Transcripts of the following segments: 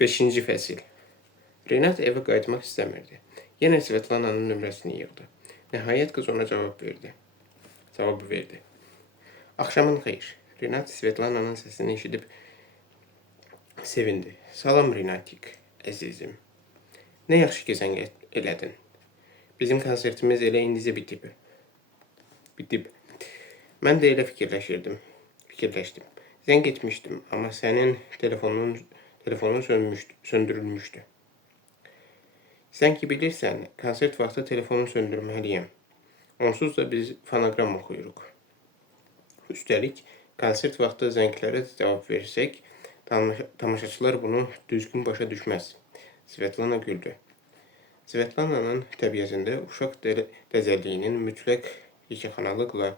5-ci fəsil. Renat evə qayıtmaq istəmirdi. Yenə Svetlananın nömrəsini yığdı. Nəhayət qız ona cavab verdi. Axşamın xeyir. Renat Svetlananın səsini eşidib sevindi. Salam Renatik, əzizim. Nə yaxşı ki, sən elədin. Bizim konsertimiz elə indicə bitib. Mən də elə fikirləşdim. Zəng etmişdim, amma sənin telefonun söndürülmüşdü. Sən ki bilirsən, konsert vaxtı telefonu söndürməliyəm. Onsuz da biz fonogram oxuyuruq. Üstəlik, konsert vaxtı zənglərə cavab versək, tamaşaçılar bunu düzgün başa düşməz. Svetlana güldü. Svetlananın təbiətində uşaq dəzəliyinin mütləq yekəxanalıqla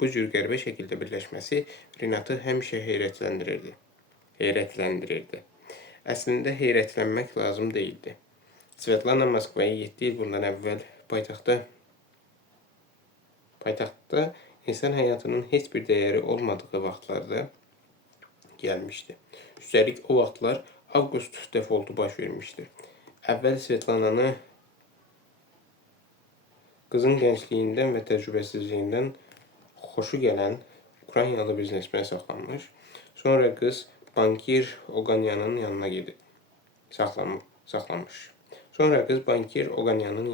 bu cür qəribə şəkildə birləşməsi Renatı həmişə heyrətləndirirdi. Əslində heyrətlənmək lazım deyildi. Svetlana Moskvaya 7 il bundan əvvəl paytaxtda insan həyatının heç bir dəyəri olmadığı vaxtlarda gəlmişdi. Üstəlik o vaxtlar avqust defoltu baş vermişdi. Əvvəl Svetlananı qızın gəncliyindən və təcrübəsizliyindən xoşu gələn Ukraynalı biznesmen saxlanmış. Sonra qız bankir Oganyanın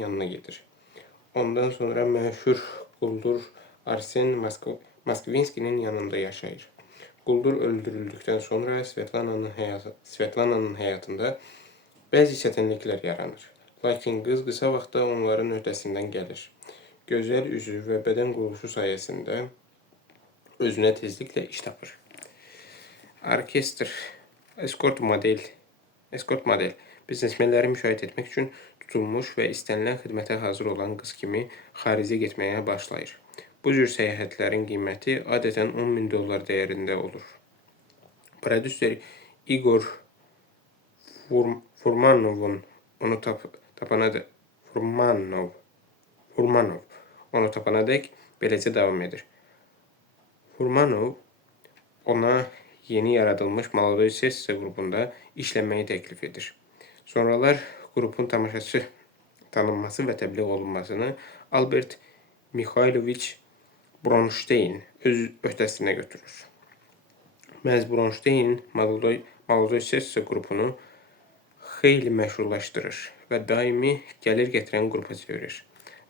yanına gedir. Ondan sonra məşhur quldur Arsen Moskvinskinin yanında yaşayır. Quldur öldürüldükdən sonra Svetlananın həyatında bəzi çətinliklər yaranır. Lakin qız qısa vaxtda onların öhdəsindən gəlir. Gözəl üzü və bədən quruluşu sayəsində özünə tezliklə iş tapır. Orkestr, eskort model biznesmenləri müşahidə etmək üçün tutulmuş və istənilən xidmətə hazır olan qız kimi xaricə getməyə başlayır. Bu cür səyahətlərin qiyməti adətən $10,000 dəyərində olur. Prodüser Igor Furmanov onu tapanadək beləcə davam edir. Furmanov ona yeni yaradılmış Maladoy Sessiya qrupunda işləməyi təklif edir. Sonralar qrupun tamaşaçı tanınması və təbliğ olunmasını Albert Mikhailoviç Bronstein öz öhdəsinə götürür. Məhz Bronstein Maladoy Sessiya qrupunu xeyli məşhurlaşdırır və daimi gəlir gətirən qrupa çevirir.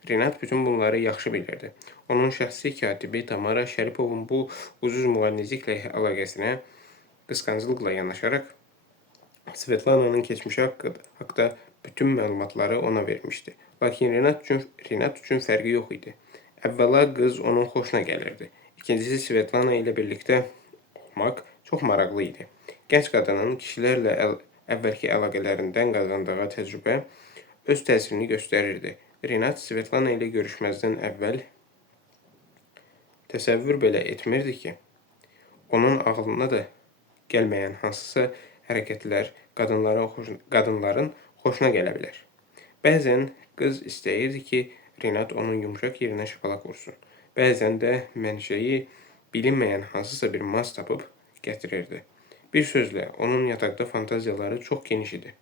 Renat bütün bunları yaxşı bilirdi. Onun şəxsi katibi Tamara Şəripovun bu ucuz müğənnizliklə əlaqəsinə qısqanclıqla yanaşaraq Svetlananın keçmişi haqqında bütün məlumatları ona vermişdi. Lakin Renat üçün fərqi yox idi. Əvvəla qız onun xoşuna gəlirdi. İkincisi, Svetlana ilə birlikdə olmaq çox maraqlı idi. Gənc qadının kişilərlə əvvəlki əlaqələrindən qazandığı təcrübə öz təsirini göstərirdi. Renat Svetlana ilə görüşməzdən əvvəl təsəvvür belə etmirdi ki, onun ağlına da gəlməyən hansısa hərəkətlər qadınların xoşuna gələ bilər. Bəzən qız istəyirdi ki, Renat onun yumuşaq yerinə şapalaq vursun. Bəzən də mənşəyi bilinməyən hansısa bir maz tapıb gətirirdi. Bir sözlə, onun yataqdakı fantaziyaları çox geniş idi.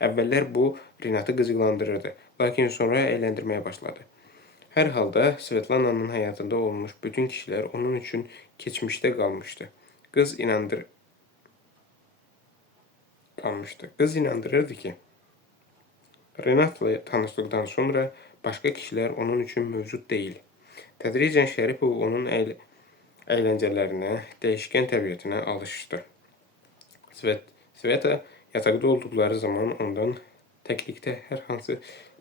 Əvvəllər bu Renatı qızıqlandırırdı, lakin sonra əyləndirməyə başladı. Hər halda Svetlananın həyatında olmuş bütün kişilər onun üçün keçmişdə qalmışdı. Qız inandırırdı ki, Renatla tanışdıqdan sonra başqa kişilər onun üçün mövcud deyil. Tədricən Şəripov onun əyləncələrinə, dəyişkən təbiətinə alışdı. Sveta yataqda olduqları zaman ondan təklikdə hər hansı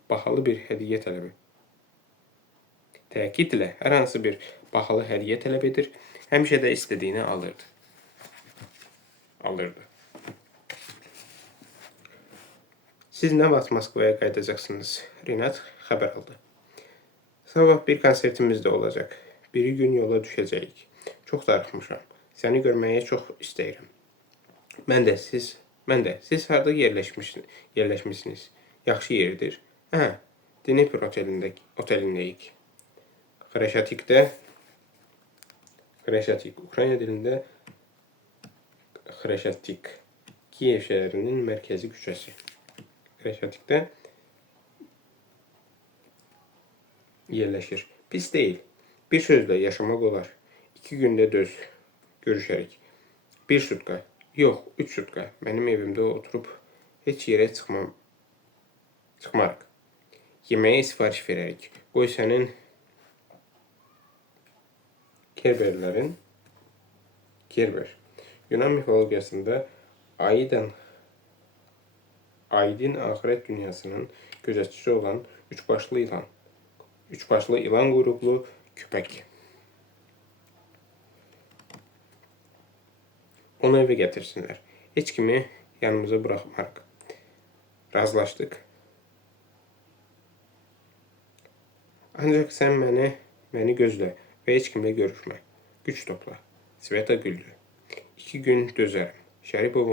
bahalı bir hədiyyə tələb edir, həmişə də istədiyini alırdı. Siz nə vaxt Moskvaya qayıdacaqsınız? Renat xəbər aldı. Sabah bir konsertimiz də olacaq. Bir gün yola düşəcəyik. Çox darıxmışam. Səni görməyə çox istəyirəm. Mən də. Siz harada yerləşmisiniz? Yaxşı yerdir. Dnepr otelindəyik. Xreşatik, Ukrayna dilində Xreşatik. Kiyev şəhərinin mərkəzi küçəsi. Xreşatikdə yerləşir. Pis deyil. Bir sözlə yaşamaq olar. 2 gündə görüşərik. 1 sutka. Yox, 3 sutka. Mənim evimdə oturub heç yerə çıxmarıq. Yeməyə sifariş verərik. Qoy sənin Kerberlərin Yunan mifologiyasında Aidin axirət dünyasının gözətçisi olan üçbaşlı ilan quyruqlu köpək. Onu evə gətirsinlər. Heç kimi yanımıza buraxmarıq. Razılaşdıq. Ancaq sən məni gözlə və heç kimlə görüşmə. Güc topla. Sveta güldü. 2 gün dözərəm. Şəripov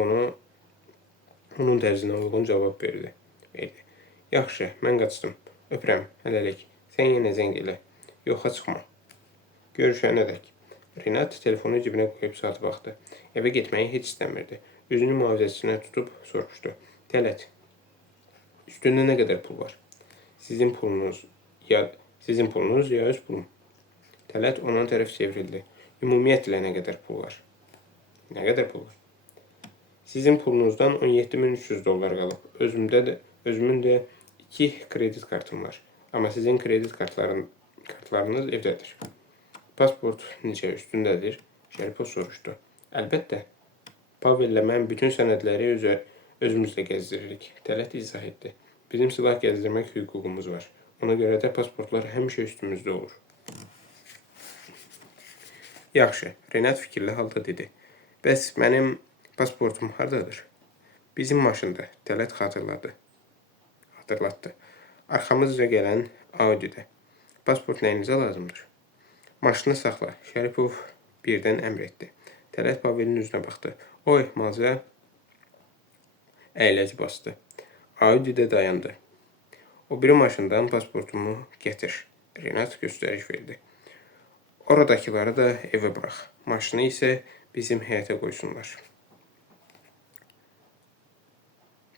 onun tərzinə uyğun cavab verdi. Yaxşı, mən qaçdım. Öpürəm, hələlik. Sən yenə zəng elə. Yoxa çıxma. Görüşənədək. Renat telefonu cibinə qoyub saata baxdı. Evə getməyi heç istəmirdi. Üzünü mühafizəçisinə tutub soruşdu. Tələt, üstündə nə qədər pul var? Sizin pulunuz ya öz pulum? Tələt ona tərəf çevrildi. Ümumiyyətlə nə qədər pul var? Nə qədər pul var? Sizin pulunuzdan $17.300 qalıb. Özümün də 2 kredit kartım var. Amma sizin kredit kartlarınız evdədir. Pasport necə üstündədir? Şəripov soruşdu. Əlbəttə. Pavellə mən bütün sənədləri özümüzlə gəzdiririk. Tələt izah etdi. Bizim silah gəzdirmək hüququmuz var. Ona görə də pasportlar həmişə üstümüzdə olur. Yaxşı, Renat fikirli halda dedi. Bəs mənim pasportum hardadır? Bizim maşında, Tələt xatırlatdı. Arxamızca gələn Audi'də. Pasport nəyinizə lazımdır? Maşını saxla, Şəripov birdən əmr etdi. Tələt Pavelin üzünə baxdı. Oy, malca əyləc bastı. Audi'də dayandı. O biri maşından pasportumu gətir. Renat göstəriş verdi. Oradakıları da evə burax. Maşını isə bizim həyətə qoysunlar.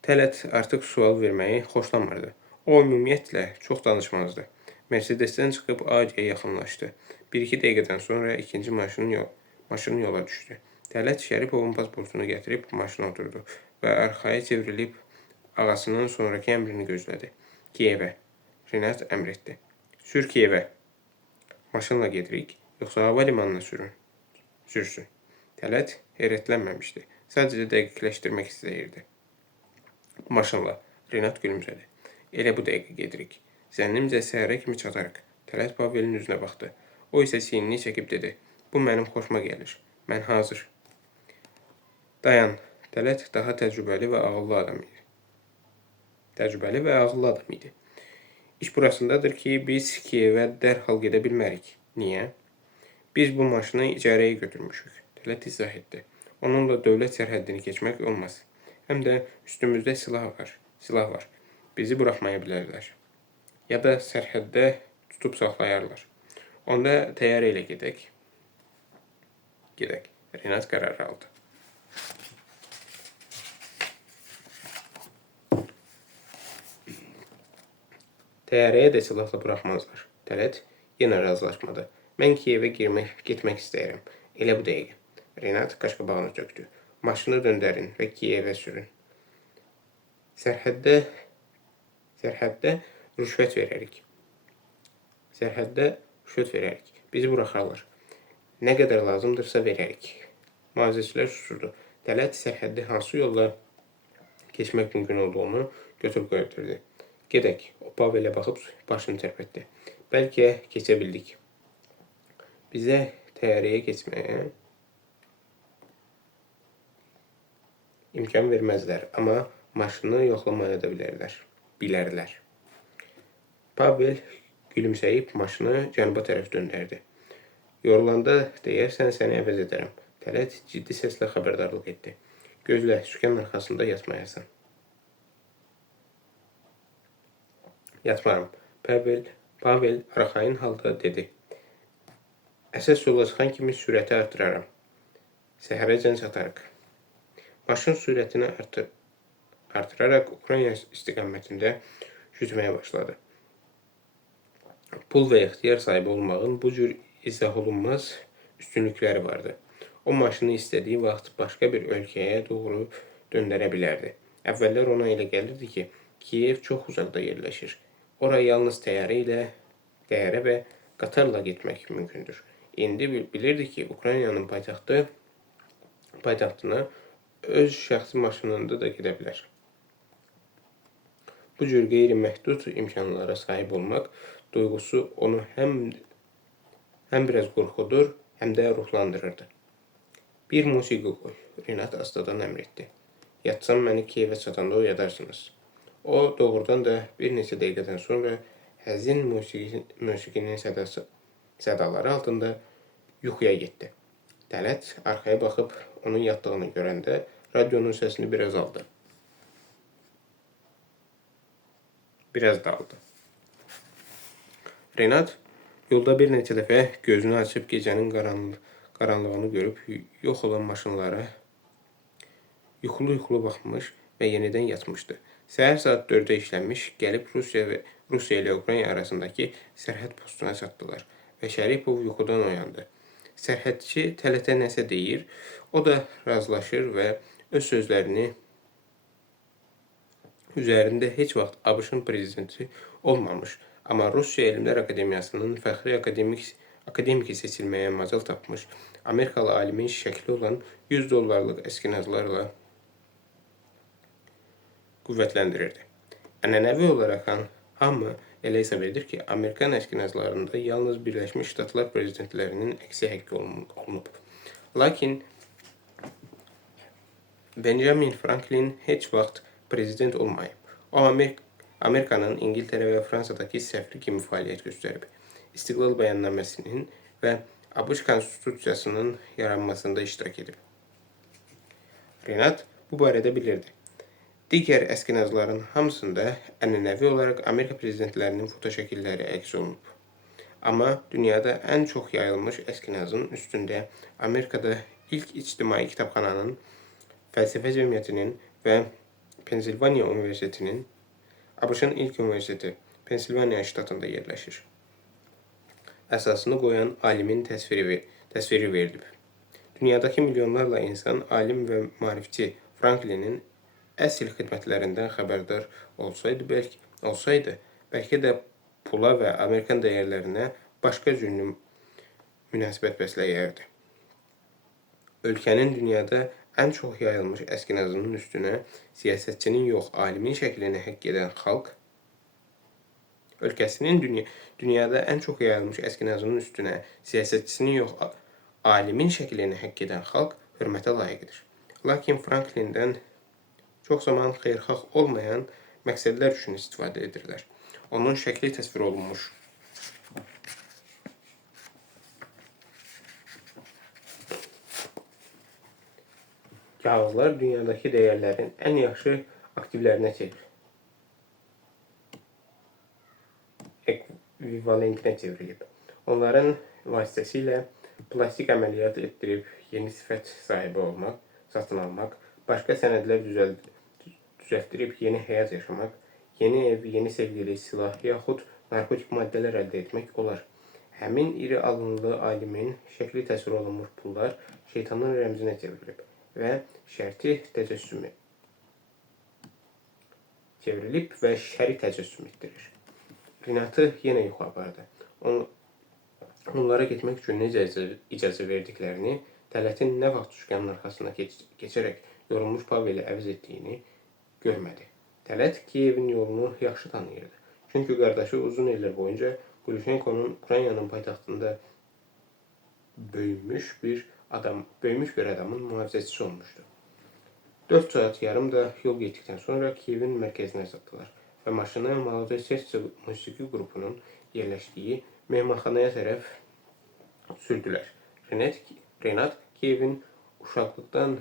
Tələt artıq sual verməyi xoşlamırdı. O ümumiyyətlə çox danışmazdı. Mercedesdən çıxıb Audi'yə yaxınlaşdı. 1-2 dəqiqədən sonra ikinci maşın yola düşdü. Tələt Şəripovun pasportunu gətirib maşına oturdu və arxaya çevrilib ağasının sonraki əmrini gözlədi. Kiyevə. Renat əmr etdi. Sür Kiyevə. Maşınla gedirik, yoxsa hava limanına sürsün. Tələt heyrətlənməmişdi. Sadəcə dəqiqləşdirmək istəyirdi. Maşınla. Renat gülümsədi. Elə bu dəqiqə gedirik. Zənnimcə səhərə kimi çatarıq. Tələt Pavelin üzünə baxdı. O isə çiynini çəkib dedi. Bu mənim xoşuma gəlir. Mən hazır. Dayan. Tələt daha təcrübəli və ağıllı adam idi. İş burasındadır ki, biz Kiyevə dərhal gedə bilmərik. Niyə? Biz bu maşını icarəyə götürmüşük. Tələt izah etdi. Onunla dövlət sərhəddini keçmək olmaz. Həm də üstümüzdə silah var. Bizi buraxmaya bilərlər. Ya da sərhəddə tutub saxlayarlar. Onda təyyarə ilə gedək. Renat qərar aldı. Təyyarəyə də silahla buraxmazlar. Tələt yenə razılaşmadı. Mən Kiyevə getmək istəyirəm. Elə bu dəqiqə. Renat qaşqabağını tökdü. Maşını döndərin və Kiyevə sürün. Sərhəddə rüşvət verərik. Bizi buraxarlar. Nə qədər lazımdırsa verərik. Mühafizəçilər susurdu. Tələt sərhəddi hansı yolla keçmək mümkün olduğunu götür qoyurdu. Gedək. O Pavelə baxıb başını tərpətdi. Bəlkə keçə bildik. Bizə təyyarəyə keçməyə imkan verməzlər, amma maşını yoxlamaya da bilərlər. Pavel gülümsəyib maşını cənuba tərəf döndərdi. Yorulanda deyərsən səni əvəz edərəm. Tələt ciddi səslə xəbərdarlıq etdi. Gözlə, sükan arxasında yatmayasan. Yatmaram. Pavel arxayın halda dedi. Əsas yola çıxan kimi sürəti artıraram. Səhərəcən çatarıq. Maşın sürətini artıraraq Ukrayna istiqamətində gütməyə başladı. Pul və ixtiyar sahibi olmağın bu cür izah olunmaz üstünlükləri vardı. O maşını istədiyi vaxt başqa bir ölkəyə doğru döndərə bilərdi. Əvvəllər ona elə gəlirdi ki, Kiyev çox uzaqda yerləşir. Ora yalnız təyyarə və qatarla getmək mümkündür. İndi bilirdi ki, Ukraynanın paytaxtına öz şəxsi maşınında da gedə bilər. Bu cür qeyri-məhdud imkanlara sahib olmaq duyğusu onu həm biraz qorxudur, həm də ruhlandırırdı. Bir musiqi qoy, Renat astadan əmr etdi. Yatsam məni Kiyevə çatanda oyadarsınız. O doğrudan da bir neçə dəqiqədən sonra həzin musiqinin sədaları altında yuxuya getdi. Tələt arxaya baxıb onun yatdığını görəndə radionun səsini biraz aldı. Biraz da aldı. Renat yolda bir neçə dəfə gözünü açıb gecənin qaranlığını görüb yox olan maşınlara yuxulu baxmış və yenidən yatmışdı. Səhər saat 4-də işlənmiş, gəlib Rusiya ilə Ukrayna arasındakı sərhəd postuna çatdılar və Şəripov yuxudan oyandı. Sərhədçi Tələtə nəsə deyir, o da razılaşır və öz sözlərini üzərində heç vaxt ABŞ-ın prezidenti olmamış, amma Rusiya Elmlər Akademiyasının fəxri akademiki seçilməyə macal tapmış, Amerikalı alimin şəkli olan $100 əskinazlarla qüvvətləndirirdi. Ənənəvi olaraq hamı elə hesab edir ki, Amerikan əskinazlarında yalnız Birləşmiş Ştatlar prezidentlərinin əksi həqqi olunub. Lakin Benjamin Franklin heç vaxt prezident olmayıb. O, Amerikanın İngiltərə və Fransadakı səfiri kimi fəaliyyət göstərib. İstiqlal bəyannaməsinin və ABŞ konstitusiyasının yaranmasında iştirak edib. Renat bu barədə bilirdi. Digər əskinazların hamısında ənənəvi olaraq Amerika prezidentlərinin fotoşəkilləri əks olunub. Amma dünyada ən çox yayılmış əskinazın üstündə Amerikada ilk ictimai kitabxananın, Fəlsəfə Cəmiyyətinin və Pensilvaniya Universitetinin, ABŞ-ın ilk universiteti Pensilvaniya ştatında yerləşir. Əsasını qoyan alimin təsviri verilib. Dünyadakı milyonlarla insan alim və maarifçi Franklinin əsl xidmətlərindən xəbərdar olsaydı, bəlkə də pula və Amerikan dəyərlərinə başqa cür münasibət bəsləyərdi. Ölkənin dünyada ən çox yayılmış əskinazının üstünə siyasətçinin yox, alimin şəklini həkk edən xalq, dünyada ən çox yayılmış əskinazının üstünə siyasətçisinin yox, alimin şəklini həkk edən xalq hörmətə layiqdir. Lakin Franklindən çox zaman xeyirxah olmayan məqsədlər üçün istifadə edirlər. Onun şəkli təsvir olunmuş. Kağızlar dünyadakı dəyərlərin ən yaxşı aktivlərinə ekvivalentinə çevrilib. Onların vasitəsilə plastik əməliyyat etdirib yeni sifət sahibi olmaq, satın almaq, başqa sənədlər düzəltdirib yeni həyat yaşamaq, yeni ev, yeni sevgili, silah, yaxud narkotik maddələr əldə etmək olar. Həmin iri alınlı alimin şəkli təsvir olunmuş pullar şeytanın rəmzinə çevrilib və şəri təcəssüm etdirir. Renatı yenə yuxu apardı. Onlara getmək üçün necə icazə verdiklərini, Tələtin nə vaxt düşkanın arxasına keçərək yorulmuş Paveli əvəz etdiyini görmədi. Tələt Kiyevin yolunu yaxşı tanıyırdı. Çünki qardaşı uzun illər boyunca Qulşenkonun Ukraynanın paytaxtında böyümüş bir adamın mühafizəçisi olmuşdu. 4 saat yarım da yol getdikdən sonra Kiyevin mərkəzinə çatdılar və maşını Молодой Сердце musiqi qrupunun yerləşdiyi mehmanxanaya tərəf sürdülər. Renat Kiyevin uşaqlıqdan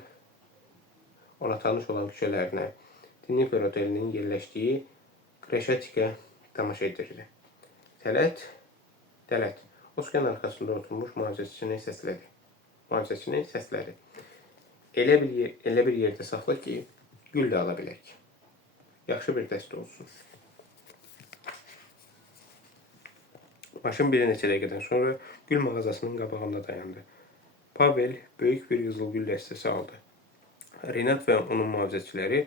ona tanış olan küçələrinə, Dnipro otelinin yerləşdiyi Kreşatikə tamaşa edirdi. Tələt Oskan arxasında oturmuş mühafizəçini səslədi. Elə bir yerdə saxla ki, gül də ala bilək. Yaxşı bir dəstə olsun. Maşın bir neçə dəqiqədən sonra gül mağazasının qabağında dayandı. Pavel böyük bir qızıl gül dəstəsi aldı. Renat və onun mühafizəçiləri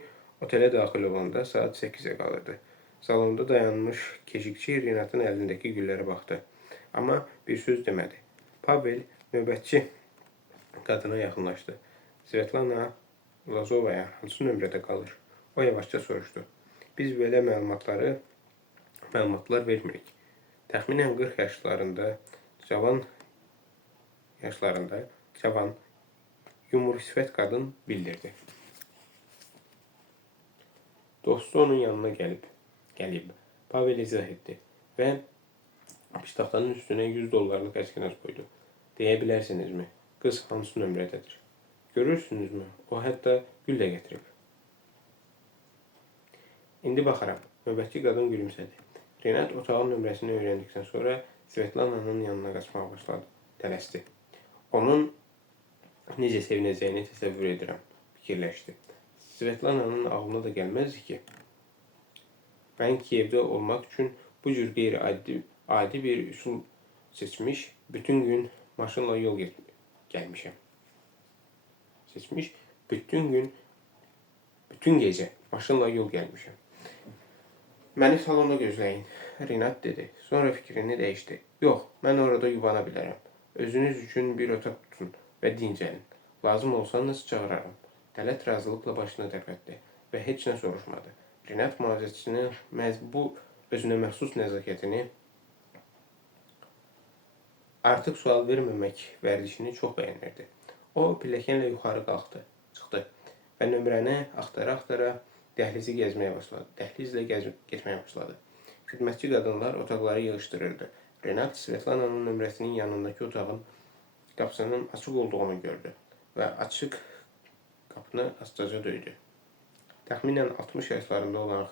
otelə daxil olanda saat 8-ə qalırdı. Salonda dayanmış keşikçi Renatın əlindəki güllərə baxdı. Amma bir söz demədi. Pavel növbətçi qadına yaxınlaşdı. Svetlana Lazovaya hansı nömrədə qalır? O yavaşca soruşdu. Biz belə məlumatlar vermirik. Təxminən 40 yaşlarında cavan, yumru sifət qadın bildirdi. Dostu onun yanına gəlib. Pavel izah etdi və piştaxtanın üstünə $100 əskinas qoydu. Deyə bilərsinizmi? Qız hansı nömrədədir? Görürsünüzmü? O hətta gül də gətirib. İndi baxaram. Növbətçi qadın gülümsədi. Renat otağın nömrəsini öyrəndikdən sonra Svetlana'nın yanına qaçmağa başladı. Tələsdi. Onun necə sevinəcəyini təsəvvür edirəm, fikirləşdi. Svetlana'nın ağlına da gəlməzdi ki, mən Kiyevdə olmaq üçün bu cür qeyri-adi bir üsul seçmiş, bütün gün maşınla yol gəlmişəm. Bütün gecə maşınla yol gəlmişəm. Məni salonda gözləyin, Renat dedi. Sonra fikrini dəyişdi. Yox, mən orada yuvana bilərəm. Özünüz üçün bir otaq tutun və dincəlin. Lazım olsanız çağıraram. Dələt razılıqla başını tərpətdi və heç nə soruşmadı. Renat mühafizəçisinin məhz bu özünə məxsus nəzakətini, artıq sual verməmək vərdişini çox bəyənirdi. O, pilləkənlə yuxarı çıxdı və nömrəni axtara-axtara dəhlizlə getməyə başladı. Xidmətçi qadınlar otaqları yığışdırırdı. Renat Svetlana'nın nömrəsinin yanındakı otağın qapısının açıq olduğunu gördü və açıq qapını astaca döydü. Təxminən 60 yaşlarında olan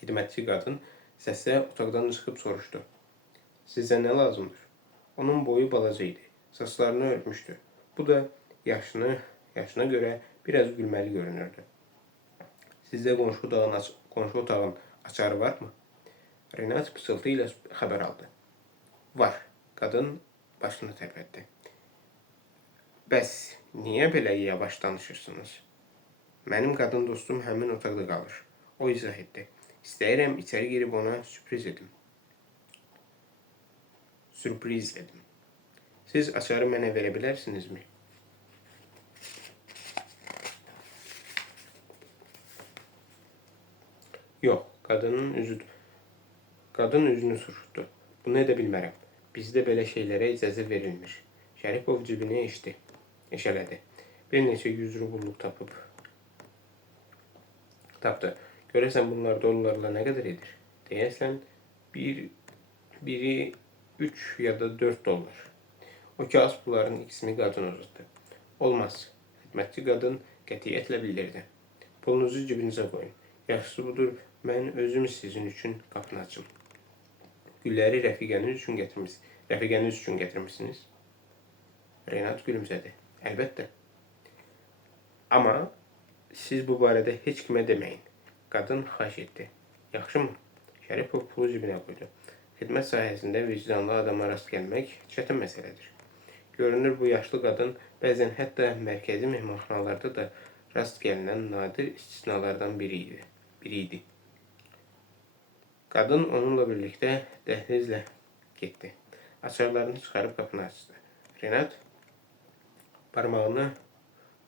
xidmətçi qadın səslə otaqdan çıxıb soruşdu. Sizə nə lazımdır? Onun boyu balaca idi. Saçlarını örtmüşdü. Bu da yaşına görə biraz gülməli görünürdü. Sizdə qonşu otağın açarı varmı? Renat pıçıltı ilə xəbər aldı. Var. Qadın başını tərpətdi. Bəs niyə belə yavaş danışırsınız? Mənim qadın dostum həmin otaqda qalır. O izah etdi. İstəyirəm içəri girib ona sürpriz edim. Siz açarı mənə verə bilərsinizmi? Yox, qadın üzünü soruşdu. Bunu edə bilmərəm. Bizdə belə şeylərə icazə verilmir. Şəripov cibini eşələdi. Bir neçə 100 rublluq tapdı. Görəsən bunlar dollarla nə qədər edir? Deyəsən, biri 3 ya da 4 dollar. O kağız pulların ikisini qadın uzatdı. Olmaz. Xidmətçi qadın qətiyyətlə bildirdi. Pulunuzu cibinizə qoyun. Yaxşısı budur, mən özüm sizin üçün qapını açım. Gülləri rəfiqəniz üçün gətirmişsiniz. Renat gülümsədi. Əlbəttə. Amma siz bu barədə heç kimə deməyin. Qadın xahiş etdi. Yaxşımı? Şəripov pulu cibinə qoydu. Xidmət sahəsində vicdanlı adama rast gəlmək çətin məsələdir. Görünür, bu yaşlı qadın bəzən hətta mərkəzi mehmanxanalarda da rast gəlinən nadir istisnalardan biri idi. Qadın onunla birlikdə dəhlizlə getdi. Açarlarını çıxarıb qapını açdı. Renat parmağını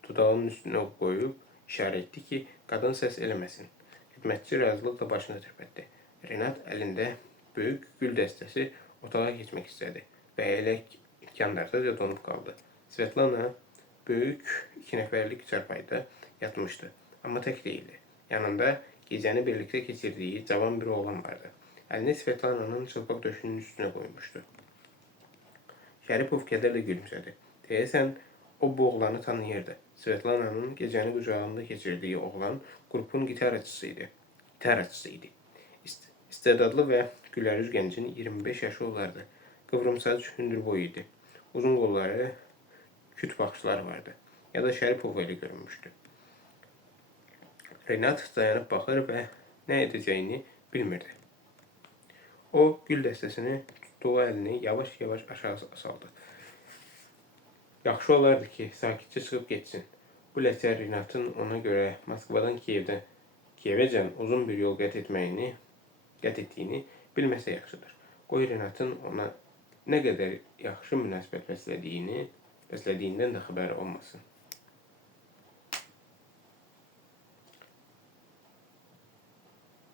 dudağının üstünə qoyub işarə etdi ki, qadın səs eləməsin. Xidmətçi razılıqla başını tərpətdi. Renat əlində böyük gül dəstəsi otağa keçmək istədi və elə yandardaca donub qaldı. Svetlana böyük 2 nəfərlik çarpayda yatmışdı, amma tək deyildi. Yanında gecəni birlikdə keçirdiyi cavan bir oğlan vardı. Əlini Svetlana'nın çılpaq döşünün üstünə qoymuşdu. Şəripov kədərlə gülümsədi. Deyəsən, o bu oğlanı tanıyırdı. Svetlana'nın gecəni qucağında keçirdiyi oğlan qrupun gitarçısı idi. İstedadlı və gülərüz gəncin 25 yaşı olardı. Qıvrımsaç hündürboy idi. Uzun qolları, küt baxışları vardı. ya da Şəripov elə görünmüşdü. Renat dayanıb baxır və nə edəcəyini bilmirdi. O, gül dəstəsini tutduğu əlini yavaş-yavaş aşağı saldı. Yaxşı olardı ki, sakitcə çıxıb getsin. Bu ləkə Renatın ona görə Moskvadan Kiyevəcən uzun bir yol qət etdiyini bilməsə yaxşıdır. Qoy Renatın ona nə qədər yaxşı münasibət bəslədiyindən də xəbəri olmasın.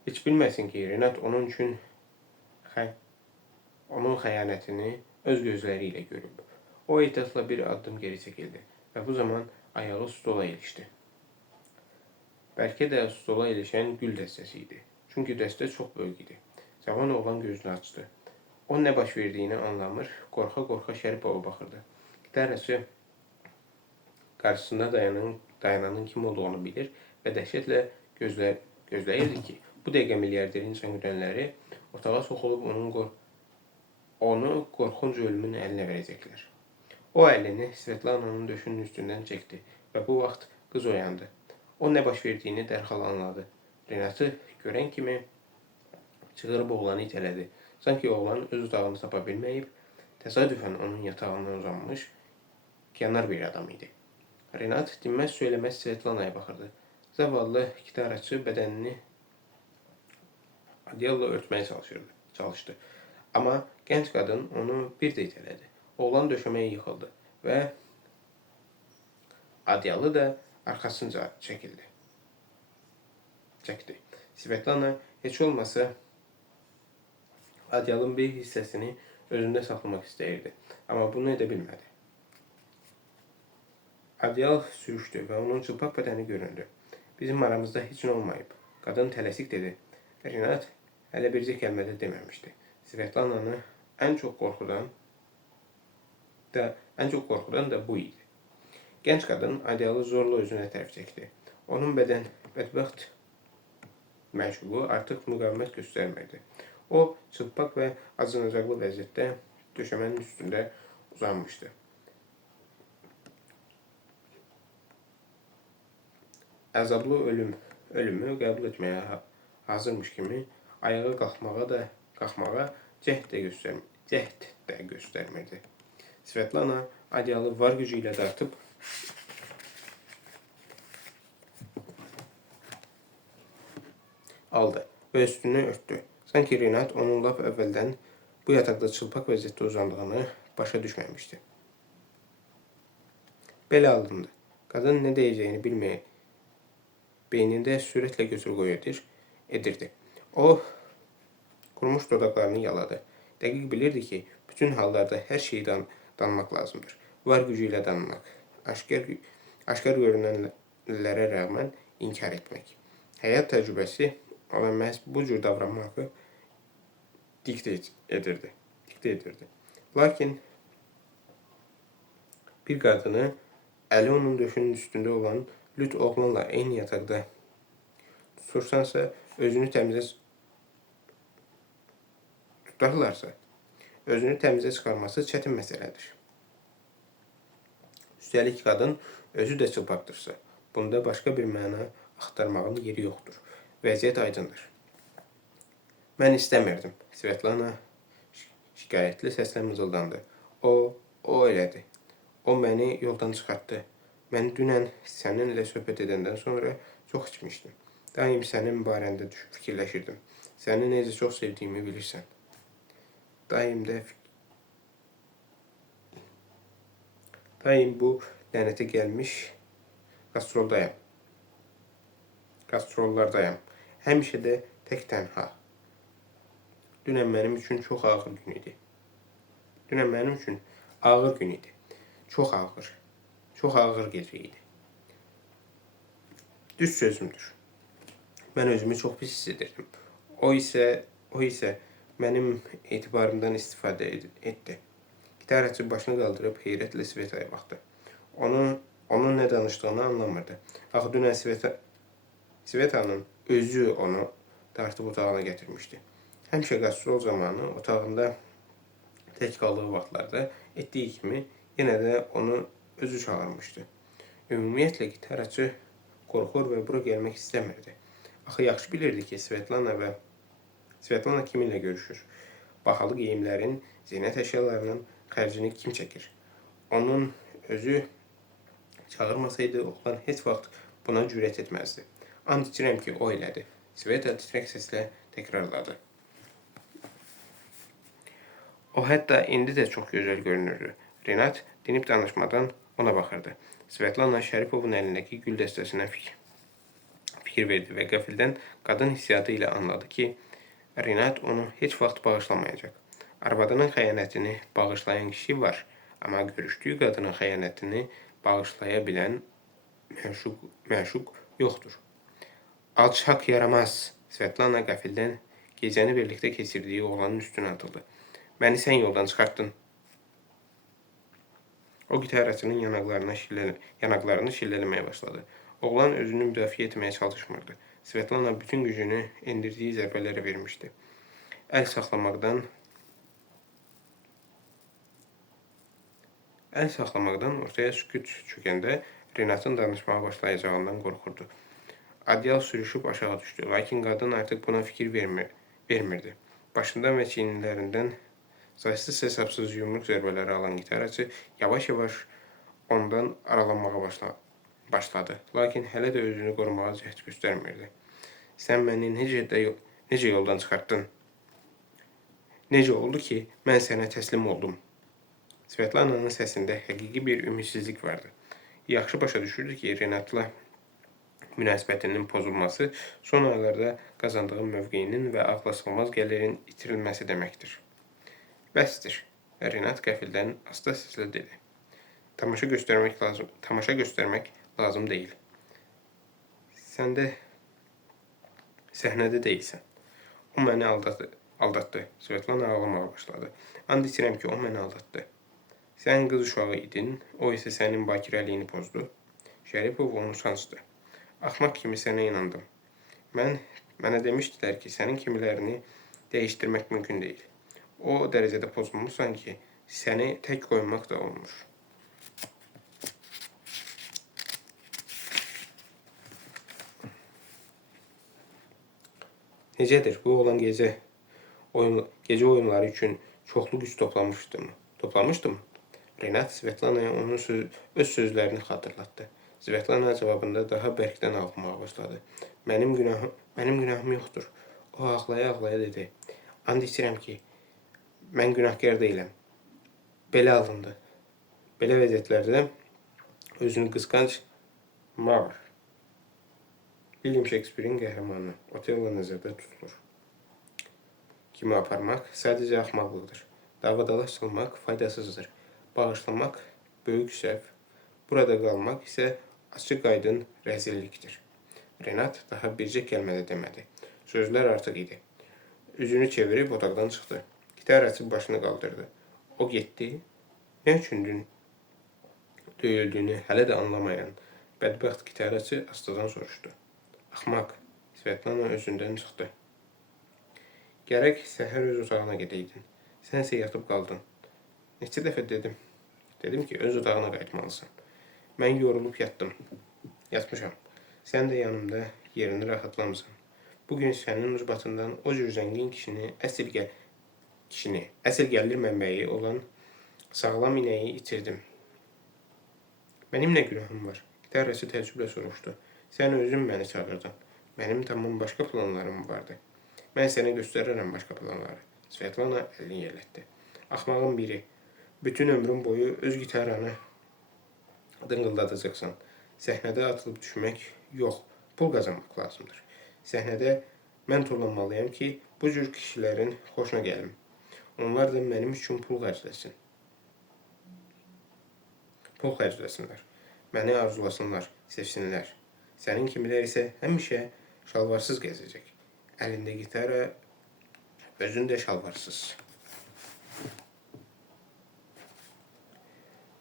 Heç bilməsin ki, Renat onun xəyanətini öz gözləri ilə görüb. O ehtiyatla bir addım geri çəkildi və bu zaman ayağı stola ilişdi. Bəlkə də stola ilişən gül dəstəsi idi. Çünki dəstə çox böyük idi. Cavan oğlan gözünü açdı. O nə baş verdiyini anlamır, qorxa-qorxa Şəripova baxırdı. Gitarəçi qarşısında dayananın kim olduğunu bilir və dəhşətlə gözləyirdi ki, bu dəqiqə milyarderin çəngülənləri otağa soxulub onu qorxunc ölümün əlinə verəcəklər. O əlini Svetlana'nın döşünün üstündən çəkdi və bu vaxt qız oyandı. O nə baş verdiyini dərhal anladı. Renatı görən kimi çığırıb oğlanı itələdi. Sanki oğlan öz otağını tapa bilməyib, təsadüfən onun yatağından uzanmış kənar bir adam idi. Renat dinməz söyləməz Svetlana'ya baxırdı. Zavallı gitarəçi bədənini adyalla örtməyə çalışdı. Amma gənc qadın onu bir də itələdi. Oğlan döşəməyə yıxıldı və adyalı da arxasınca çəkdi. Svetlana heç olmasa adyalın bir hissəsini özündə saxlamaq istəyirdi. Amma bunu edə bilmədi. Adyal sürüşdü və onun çılpaq bədəni göründü. Bizim aramızda heç nə olmayıb. Qadın tələsik dedi. Renat hələ bircə kəlmə də deməmişdi. Svetlananı ən çox qorxudan da bu idi. Gənc qadın adyalı zorla özünə tərəf çəkdi. Onun bədbəxt məşuqu artıq müqavimət göstərmirdi. O, çılpaq və acınacaqlı vəziyyətdə döşəmənin üstündə uzanmışdı. Əzablı ölümü qəbul etməyə hazırmış kimi ayağa qalxmağa cəhd də göstərmirdi. Svetlana adyalı var gücü ilə dartıb aldı və üstünü örtdü. Sanki Renat onun lap əvvəldən bu yataqda çılpaq vəziyyətdə uzandığını başa düşməmişdi. Belə alındı. Qadın nə deyəcəyini bilməyən beynində sürətlə götür-qoy edirdi. O, qurumuş dodaqlarını yaladı. Dəqiq bilirdi ki, bütün hallarda hər şeyi danmaq lazımdır. Var gücü ilə danmaq, aşkar görünənlərə rəğmən inkar etmək. Həyat təcrübəsi ona məhz bu cür davranmağı diktə edirdi. Lakin bir qadını əli onun döşünün üstündə olan lüt oğlanla eyni yataqda tutursansa, özünü təmizə çıxarması çətin məsələdir. Üstəlik qadın özü də çılpaqdırsa, bunda başqa bir məna axtarmağın yeri yoxdur. Vəziyyət aydındır. Mən istəmirdim. Svetlana şikayətli səslə mızıldandı. O elədi. O məni yoldan çıxartdı. Mən dünən səninlə söhbət edəndən sonra çox içmişdim. Daim sənin barəndə fikirləşirdim. Səni necə çox sevdiyimi bilirsən. Daim bu lənətə gəlmiş qastrollardayam. Həmişə də tək tənha. Dünən mənim üçün ağır gün idi. Çox ağır gecə idi. Düz sözümdür. Mən özümü çox pis hiss edirdim. O isə mənim etibarımdan istifadə etdi. Gitarəçi başını qaldırıb heyrətlə Svetaya baxdı. Onun nə danışdığını anlamırdı. Axı dünən Svetanın özü onu dartıb otağına gətirmişdi. Həmişə qastrol zamanı otağında tək qaldığı vaxtlarda etdiyi kimi yenə də onu özü çağırmışdı. Ümumiyyətlə gitaraçı qorxur və bura gəlmək istəmirdi. Axı yaxşı bilirdi ki, Svetlana kiminlə görüşür. Bahalı geyimlərin, zinət əşyalarının xərcini kim çəkir? Onun özü çağırmasaydı, oğlan heç vaxt buna cürət etməzdi. And içirəm ki, o elədi. Sveta titrək səslə təkrarladı. O hətta indi də çox gözəl görünürdü. Renat dinib danışmadan ona baxırdı. Svetlana Şəripovun əlindəki gül dəstəsinə fikir verdi və qəfildən qadın hissiyatı ilə anladı ki, Renat onu heç vaxt bağışlamayacaq. Arvadının xəyanətini bağışlayan kişi var, amma görüşdüyü qadının xəyanətini bağışlaya bilən məşuq yoxdur. Alçaq yaramaz. Svetlana qəfildən gecəni birlikdə keçirdiyi oğlanın üstünə atıldı. Məni sən yoldan çıxartdın. O gitaraçının yanaqlarını şillələməyə başladı. Oğlan özünü müdafiə etməyə çalışmırdı. Svetlana bütün gücünü endirdiyi zərbələrə vermişdi. Əl saxlamaqdan ortaya sükut çökəndə Renatın danışmağa başlayacağından qorxurdu. Adyal sürüşüb aşağı düşdü, lakin qadın artıq buna fikir vermirdi. Başından və çiyinlərindən saysız-hesabsız yumruq zərbələri alan gitaraçı yavaş-yavaş ondan aralanmağa başladı. Lakin hələ də özünü qorumağa cəhd göstərmirdi. Sən məni necə yoldan çıxartdın? Necə oldu ki, mən sənə təslim oldum? Svetlana'nın səsində həqiqi bir ümidsizlik vardı. Yaxşı başa düşürdü ki, Renatla münasibətinin pozulması son aylarda qazandığı mövqeyinin və ağlasılmaz gəlirin itirilməsi deməkdir. Bəsdir. Renat qəfildən asta səslə dedi. Tamaşa göstərmək lazım deyil. Sən də səhnədə deyilsən. O məni aldatdı. Svetlana ağlamağa başladı. And içirəm ki, o məni aldatdı. Sən qız uşağı idin, o isə sənin bakirəliyini pozdu. Şəripov onu sancdı. Axmaq kimi sənə inandım. Mənə demişdilər ki, sənin kimilərini dəyişdirmək mümkün deyil. O dərəcədə pozulmuşsan ki, səni tək qoymaq da olmur. Necədir? Bu oğlan gecə oyunları üçün çoxlu güc toplamışdı mı? Renat Svetlana'ya onun öz sözlərini xatırlatdı. Svetlana cavabında daha bərkdən ağlamağa başladı. Mənim günahım yoxdur. O ağlaya-ağlaya dedi. And içirəm ki, mən günahkar deyiləm. Belə alındı. Belə vəziyyətlərdə özünü qısqanc Mavr. William Shakespeare'in qəhrəmanı Otello nəzərdə tutulur. Kimi aparmaq sadəcə axmaqlıqdır. Davadalaş salmaq faydasızdır. Bağışlamaq böyük səhv. Burada qalmaq isə açıq-aydın rəzillikdir. Renat daha bircə kəlmə də demədi. Sözlər artıq idi. Üzünü çevirib otaqdan çıxdı. Gitar açıb başını qaldırdı. O getdi. Nə üçündün döyüldüyünü hələ də anlamayan bədbəxt gitarçı astadan soruşdu. Axmaq. Svetlana özündən çıxdı. Gərək səhər öz otağına gedəydin. Sənsə yatıb qaldın. Neçə dəfə dedim. Dedim ki, öz otağına qayıtmalısan. Mən yorulub yatmışam. Sən də yanımda yerini rahatlamısan. Bugün sənin ucbatından o cür zəngin kişini, əsl gəlir mənbəyi olan sağlam inəyi itirdim. Mənim nə günahım var? Gitarçı təəccüblə soruşdu. Sən özün məni çağırdın. Mənim tamam başqa planlarım vardı. Mən sənə göstərərəm başqa planları. Svetlana əlini yellətdi. Axmağın biri. Bütün ömrün boyu öz gitaranı dıngıldadacaqsan. Səhnədə atılıb düşmək yox, pul qazanmaq lazımdır. Səhnədə mən tullanmalıyam ki, bu cür kişilərin xoşuna gəlim. Onlar da mənim üçün pul xərcləsinlər. Məni arzulasınlar, sevsinlər. Sənin kimilər isə həmişə şalvarsız gəzəcək. Əlində gitara, özün də şalvarsız.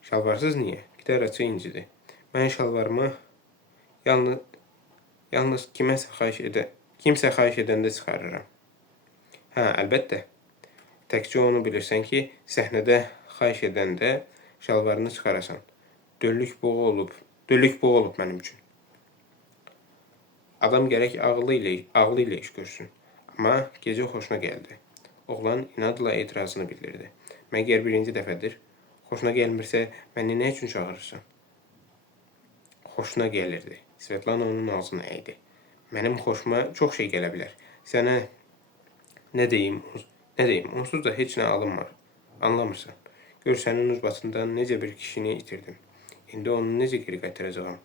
Şalvarsız niyə? Gitaraçı incidi. Mən şalvarımı yalnız kimsə xahiş edəndə çıxarıram. Hə, əlbəttə. Təkcə onu bilirsən ki, səhnədə xahiş edəndə şalvarını çıxarasan. Döllük boğu olub Dölük bu olub mənim üçün. Adam gərək ağlı ilə iş görsün. Amma gecə xoşuna gəldi. Oğlan inadla etirazını bildirdi. Məgər birinci dəfədir? Xoşuna gəlmirsə, məni nə üçün çağırırsan? Xoşuna gəlirdi. Svetlana onun ağzını əydi. Mənim xoşuma çox şey gələ bilər. Sənə nə deyim? Onsuz da heç nə alınmır. Anlamırsan. Gör sənin ucbatından necə bir kişini itirdim. İndi onu necə geri qaytaracağam?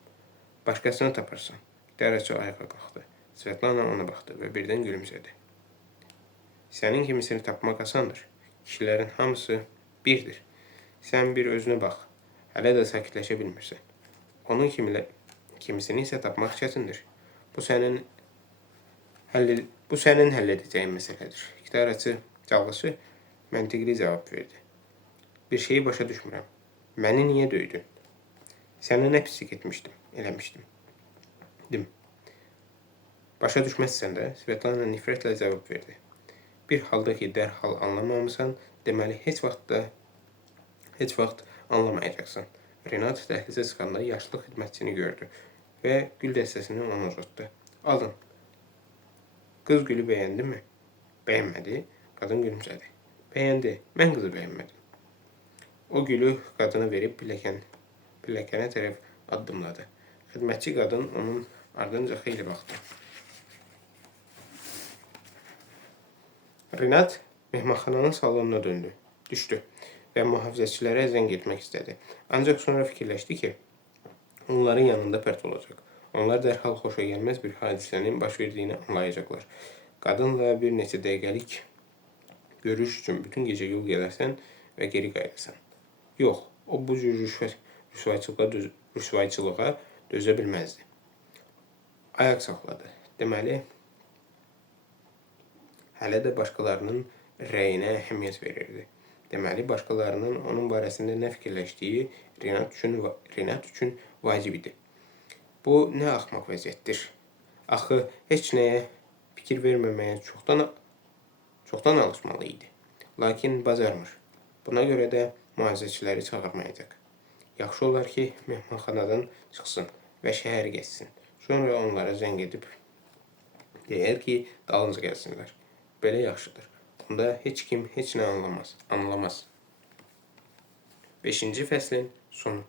Başqasını taparsan. İdarəçi ayağa qalxdı. Svetlana ona baxdı və birdən gülümsədi. Sənin kimisini tapmaq asandır. Kişilərin hamısı birdir. Sən bir özünə bax. Hələ də sakitləşə bilmirsən. Onun kimisini isə tapmaq çətindir. Bu sənin həll edəcəyin məsələdir. İdarəçi çalğıçı məntiqli cavab verdi. Bir şeyi başa düşmürəm. Məni niyə döydün? Sənə nə pislik eləmişdim. Başa düşməzsən də, Svetlana nifrətlə cavab verdi. Bir halda ki, dərhal anlamamısan, deməli heç vaxt anlamayacaqsan. Renat dəhlizə çıxanda yaşlı xidmətçini gördü və gül dəstəsini ona uzatdı. Alın. Qız gülü bəyəndi mi? Bəyənmədi. Qadın gülümsədi. Bəyəndi. Mən qızı bəyənmədim. O gülü qadına verib pilləkənə tərəf addımladı. Xidmətçi qadın onun ardınca xeyli baxdı. Renat mehmanxananın salonuna döndü. Düşdü və mühafizəçilərə zəng etmək istədi. Ancaq sonra fikirləşdi ki, onların yanında pərt olacaq. Onlar dərhal xoşagəlməz bir hadisənin baş verdiyini anlayacaqlar. Qadınla bir neçə dəqiqəlik görüş üçün bütün gecə yol gələrsən və geri qayıdırsan. Yox, o bu cür rüsvayçılığa dözə bilməzdi. Ayaq saxladı. Deməli, hələ də başqalarının rəyinə əhəmiyyət verirdi. Deməli, başqalarının onun barəsində nə fikirləşdiyi Renat üçün vacib idi. Bu nə axmaq vəziyyətdir. Axı, heç nəyə fikir verməməyə çoxdan alışmalı idi. Lakin bacarmır. Buna görə də mühafizəçiləri çağırmayacaq. Yaxşı olar ki, mehmanxanadan çıxsın və şəhər geçsin. Sonra onlara zəng edib deyər ki, dalınca gəlsinlər. Belə yaxşıdır. Onda heç kim heç nə anlamaz. 5-ci fəslin sonu.